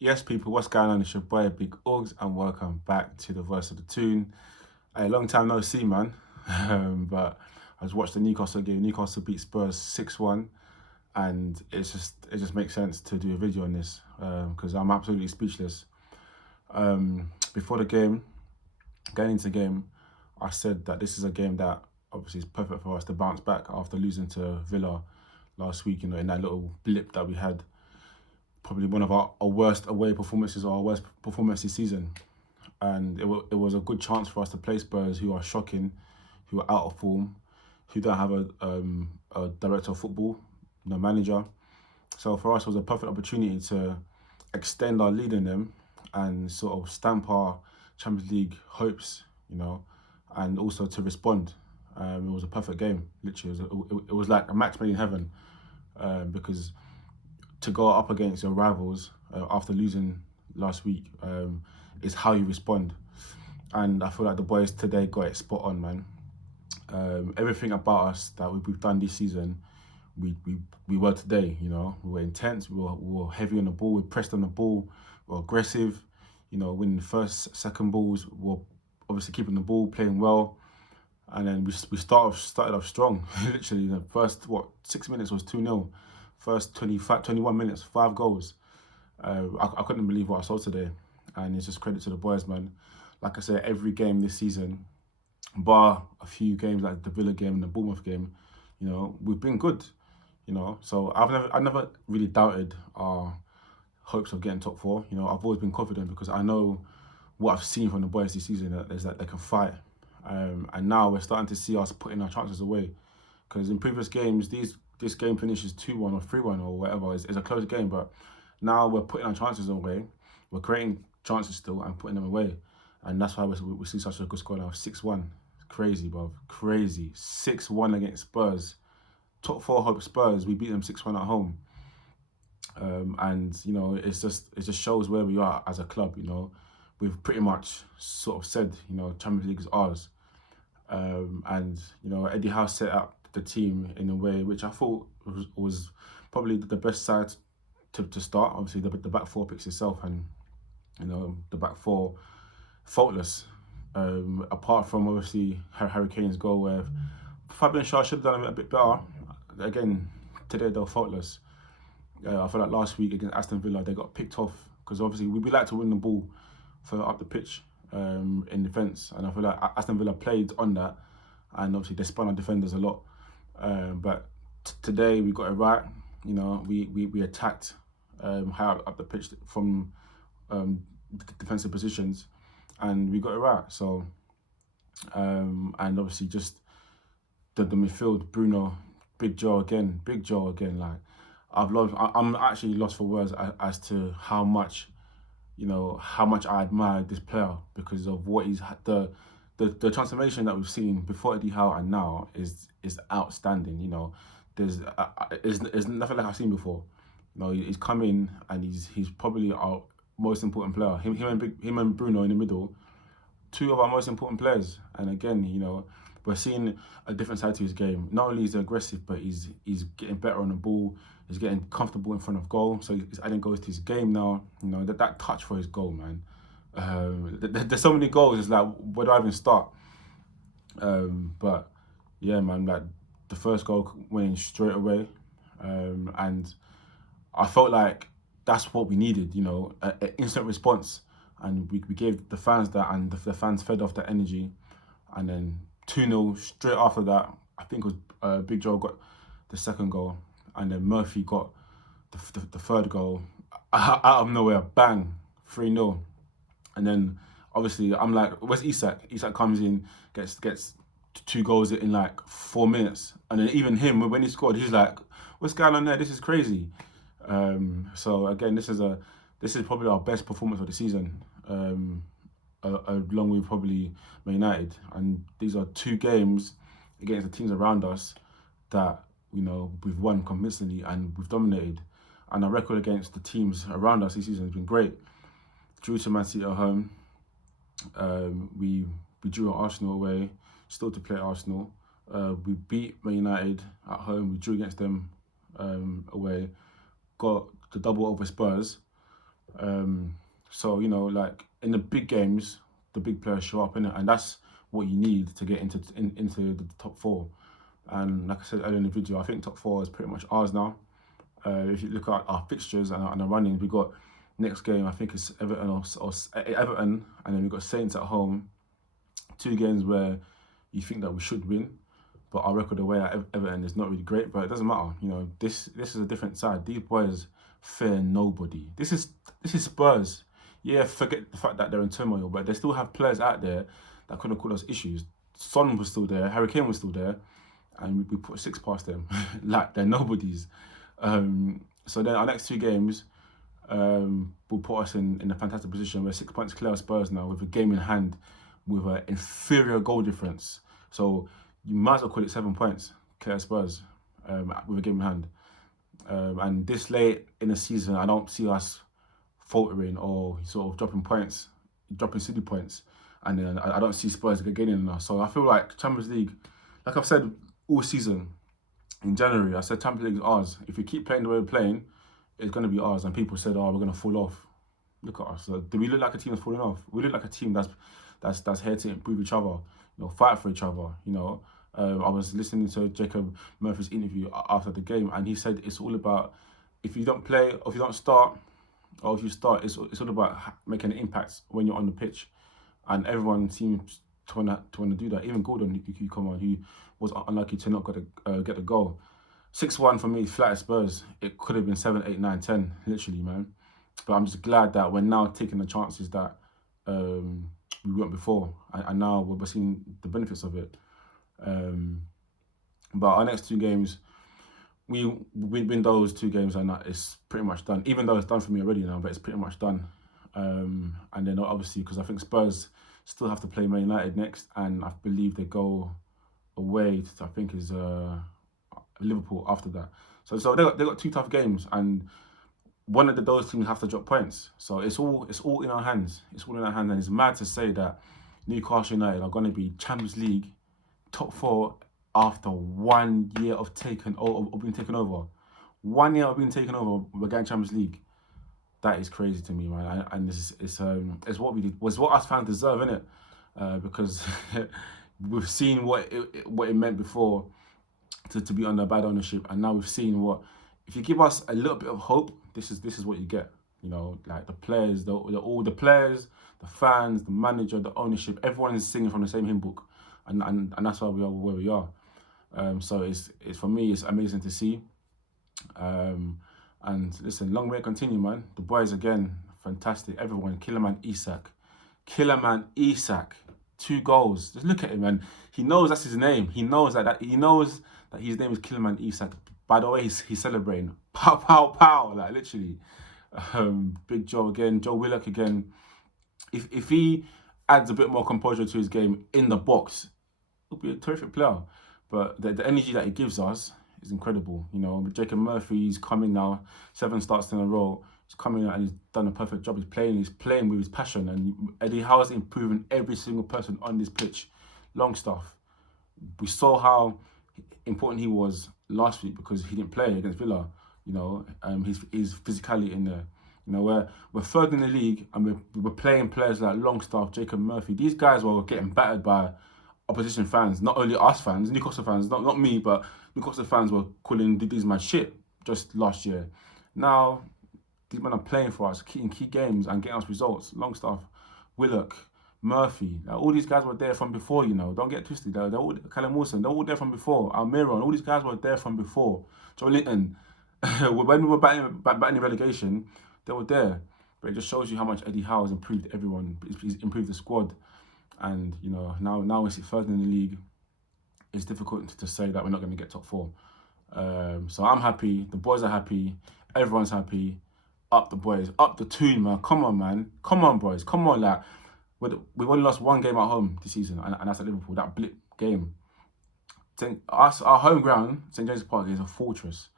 Yes, people, what's going on? It's your boy Big Augs, and welcome back to the Voice of the Tune. A long time no see, man. But I just watched the Newcastle game. Newcastle beat Spurs 6-1, and it just makes sense to do a video on this because I'm absolutely speechless. Before the game, going into the game, I said that this is a game that obviously is perfect for us to bounce back after losing to Villa last week. In that little blip that we had, probably one of our worst away performances or our worst performance this season. And it was a good chance for us to play Spurs, who are shocking, who are out of form, who don't have a director of football, no manager. So for us, it was a perfect opportunity to extend our lead in them and sort of stamp our Champions League hopes, and also to respond. It was a perfect game, literally. It was like a match made in heaven because to go up against your rivals after losing last week is how you respond. And I feel like the boys today got it spot on, man. Everything about us that we've done this season, we were today. We were intense. We were heavy on the ball. We pressed on the ball. We were aggressive. Winning the first, second balls. We were obviously keeping the ball, playing well. And then we started off strong. Literally, the first 6 minutes was 2-0. First 21 minutes, 5 goals. I couldn't believe what I saw today, and it's just credit to the boys, man. Like I said, every game this season, bar a few games like the Villa game and the Bournemouth game, we've been good. So I never really doubted our hopes of getting top four. I've always been confident because I know what I've seen from the boys this season is that they can fight. And now we're starting to see us putting our chances away. Because in previous games, this game finishes 2-1 or 3-1 or whatever. It's a close game, but now we're putting our chances away. We're creating chances still and putting them away. And that's why we see such a good score now, 6-1. Crazy, bruv. Crazy. 6-1 against Spurs. Top four hope Spurs, we beat them 6-1 at home. And it just shows where we are as a club. We've pretty much sort of said, Champions League is ours. And Eddie Howe set up the team in a way which I thought was probably the best side to start. Obviously, the back four picks itself, and the back four faultless. Apart from obviously Harry Kane's goal, where Fabian Schär should have done a bit better. Again, today they were faultless. I feel like last week against Aston Villa they got picked off because obviously we like to win the ball further up the pitch in defence, and I feel like Aston Villa played on that, and obviously they spun our defenders a lot. But today we got it right. We attacked high up the pitch from defensive positions, and we got it right. So, and obviously just the midfield, Bruno, Big Joe again. Like I'm actually lost for words as to how much I admire this player because of what he's the transformation that we've seen before Eddie Howe and now is outstanding. There's nothing like I've seen before. He's come in and he's probably our most important player. Him and Bruno in the middle, two of our most important players. And again, we're seeing a different side to his game. Not only is he aggressive, but he's getting better on the ball. He's getting comfortable in front of goal. So he's adding goals to his game now. That touch for his goal, man. There's so many goals. It's like, where do I even start? But yeah, man, like the first goal went in straight away, and I felt like that's what we needed. An instant response, and we gave the fans that, and the fans fed off that energy, and then 2-0 straight after that. I think it was Big Joe got the second goal, and then Murphy got the third goal out of nowhere. Bang, 3-0. And then obviously I'm like, where's Isak? Isak comes in, gets 2 goals in like 4 minutes, and then even him when he scored, he's like, what's going on there? This is crazy. So again, this is probably our best performance of the season, along with probably Man United. And these are 2 games against the teams around us that we've won convincingly and we've dominated. And our record against the teams around us this season has been great. Drew to Man City at home. We drew at Arsenal away, still to play Arsenal. We beat Man United at home. We drew against them away. Got the double over Spurs. So, like in the big games, the big players show up in it, and that's what you need to get into the top four. And like I said earlier in the video, I think top four is pretty much ours now. If you look at our fixtures and our running, we got next game, I think it's Everton or Everton, and then we've got Saints at home. 2 games where you think that we should win, but our record away at Everton is not really great. But it doesn't matter. This is a different side. These boys fear nobody. This is Spurs. Yeah, forget the fact that they're in turmoil, but they still have players out there that couldn't cause us issues. Son was still there, Harry Kane was still there, and we put 6 past them. Like they're nobodies. So then our next 2 games will put us in a fantastic position. We're 6 points clear of Spurs now with a game in hand with an inferior goal difference. So you might as well call it 7 points clear of Spurs with a game in hand. And this late in the season, I don't see us faltering or sort of dropping city points. And then I don't see Spurs gaining enough. So I feel like Champions League, like I've said all season, in January, I said Champions League is ours. If we keep playing the way we're playing, it's going to be ours. And people said, oh, we're going to fall off. Look at us. So, do we look like a team that's falling off? We look like a team that's here to improve each other, fight for each other. I was listening to Jacob Murphy's interview after the game, and he said it's all about if you don't play, or if you don't start, or if you start, it's all about making an impact when you're on the pitch. And everyone seems to want to do that. Even Gordon, who come on, who was unlucky to not get the goal. 6-1 for me, flat as Spurs. It could have been 7, 8, 9, 10, literally, man. But I'm just glad that we're now taking the chances that we weren't before, and now we're seeing the benefits of it. But our next 2 games, we win those 2 games, and it's pretty much done. Even though it's done for me already now, but it's pretty much done. And then obviously, because I think Spurs still have to play Man United next, and I believe they go away to, I think, is Liverpool after that. So they got 2 tough games, and one of those teams have to drop points. So it's all in our hands. It's all in our hands, and it's mad to say that Newcastle United are going to be Champions League top 4 after 1 year of being taken over. 1 year of being taken over, we're getting Champions League. That is crazy to me, man. And it's what we did. Was what us fans deserve, innit? Because we've seen what it meant before to be under bad ownership, and now we've seen what if you give us a little bit of hope. This is what you get. Like the players, all the players, the fans, the manager, the ownership. Everyone is singing from the same hymn book, and that's why we are where we are. So it's for me, it's amazing to see. And listen, long way to continue, man. The boys again, fantastic. Everyone, Killerman Isak, 2 goals. Just look at him, man. He knows that's his name. He knows that his name is Killerman Isak. By the way, he's celebrating. Pow, pow, pow. Like literally. Big Joe again. Joe Willock again. If he adds a bit more composure to his game in the box, he'll be a terrific player. But the energy that he gives us is incredible. Jacob Murphy's coming now, 7 starts in a row. He's coming out and he's done a perfect job. He's playing with his passion, and Eddie Howe's improving every single person on this pitch. Longstaff, we saw how important he was last week because he didn't play against Villa. His physicality in there. We're 3rd in the league, and we're playing players like Longstaff, Jacob Murphy. These guys were getting battered by opposition fans, not only us fans, Newcastle fans, not me, but Newcastle fans were calling these man shit just last year. Now, these men are playing for us in key games and getting us results. Longstaff, Willock, Murphy, all these guys were there from before, Don't get twisted. They're all, Callum Wilson, they're all there from before. Almiron, all these guys were there from before. Joe Linton, when we were batting relegation, they were there. But it just shows you how much Eddie Howe has improved everyone. He's improved the squad. And, now we're 3rd in the league. It's difficult to say that we're not going to get top 4. So I'm happy. The boys are happy. Everyone's happy. Up the boys. Up the tune, man. Come on, man. Come on, boys. Come on, like. We've only lost 1 game at home this season, and that's at Liverpool. That blip game. Our home ground, St James's Park, is a fortress.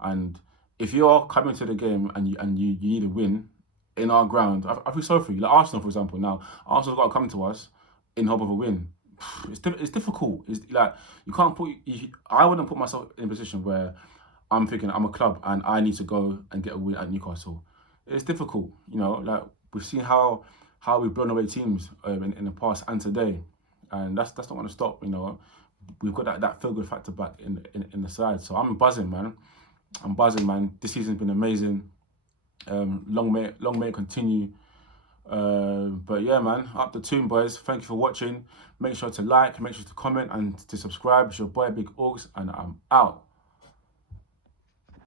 And if you're coming to the game and you need a win in our ground, I feel sorry for you. Like Arsenal, for example. Now, Arsenal's got to come to us in hope of a win. It's difficult. It's like you can't I wouldn't put myself in a position where I'm thinking I'm a club and I need to go and get a win at Newcastle. it's difficult. You know, like we've seen how we've blown away teams in the past and today, and that's not going to stop. You know, we've got that feel good factor back in the side. So I'm buzzing, man. I'm buzzing, man. This season's been amazing. Long may it continue. But yeah, man, up the tune, boys. Thank you for watching. Make sure to like, make sure to comment, and to subscribe. It's your boy Big Augs, and I'm out.